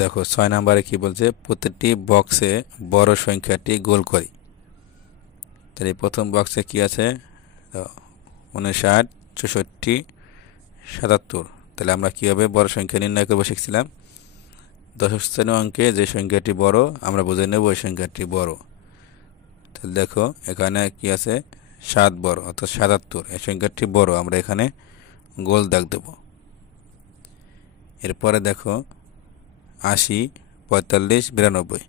দেখো 6 নম্বরে কি বলছে, প্রতিটি বক্সে বড় সংখ্যাটি গোল করি। তাহলে প্রথম বক্সে কি আছে, 59, 64, 77। তাহলে আমরা কীভাবে বড় সংখ্যা নির্ণয় করবো শিখছিলাম। দশক স্থানীয় অঙ্কে যে সংখ্যাটি বড় আমরা বুঝে নেব ওই সংখ্যাটি বড়। তাহলে দেখো এখানে কি আছে, 7 বড় অর্থাৎ 77, এই সংখ্যাটি বড়, আমরা এখানে গোল দাগ দেব। এরপরে দেখো 80, 45, 92।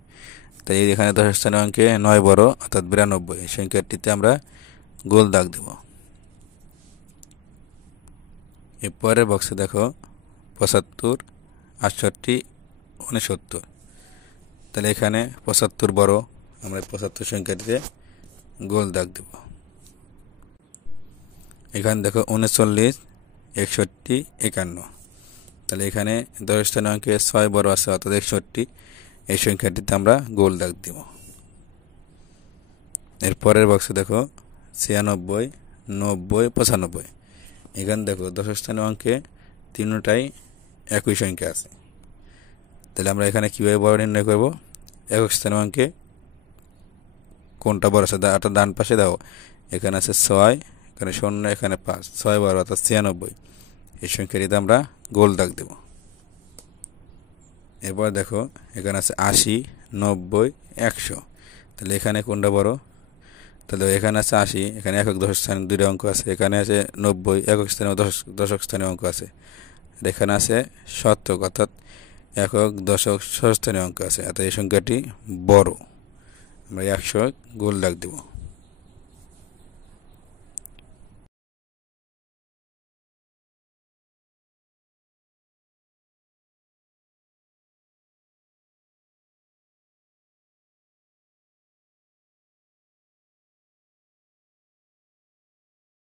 তাই এখানে দশক স্থানীয় অঙ্কে 9 বড় অর্থাৎ 92, এই সংখ্যাটিতে আমরা গোল দাগ দেব। এরপরের বক্সে দেখো 75, 68, 69। তাহলে এখানে 75 বড়, আমরা 75 সংখ্যাটিতে গোল দাগ দেব। এখানে দেখো 39, 61, 51। তাহলে এখানে দশক স্থানীয় অঙ্কে 6 বড় আছে অর্থাৎ 61, এই সংখ্যাটিতে আমরা গোল দাগ দেব। এরপরের বক্সে দেখো 96, 90, 95। এখানে দেখো দশক স্থানীয় অঙ্কে তিনটাই একই সংখ্যা আছে। তাহলে আমরা এখানে কীভাবে বড় নির্ণয় করব, একক স্থানীয় অঙ্কে কোনটা বড় আছে অর্থাৎ ডান পাশে দাও, এখানে আছে 6, এখানে 0, এখানে 5, 6 বড় অর্থাৎ 96, এই সংখ্যাটিতে আমরা গোল দাগ দেব। এরপর দেখো এখানে আছে 80, 90, 100। তাহলে এখানে কোনটা বড়, তাহলে এখানে আছে 80, এখানে একক দশক স্থানীয় দুইটা অঙ্ক আছে, এখানে আছে 90 একক স্থানীয় দশক স্থানীয় অঙ্ক আছে, আর এখানে আছে শতক অর্থাৎ একক দশক স্থানীয় অঙ্ক আছে, অর্থাৎ এই সংখ্যাটি বড়, আমরা 100 গোল দাগ দেব।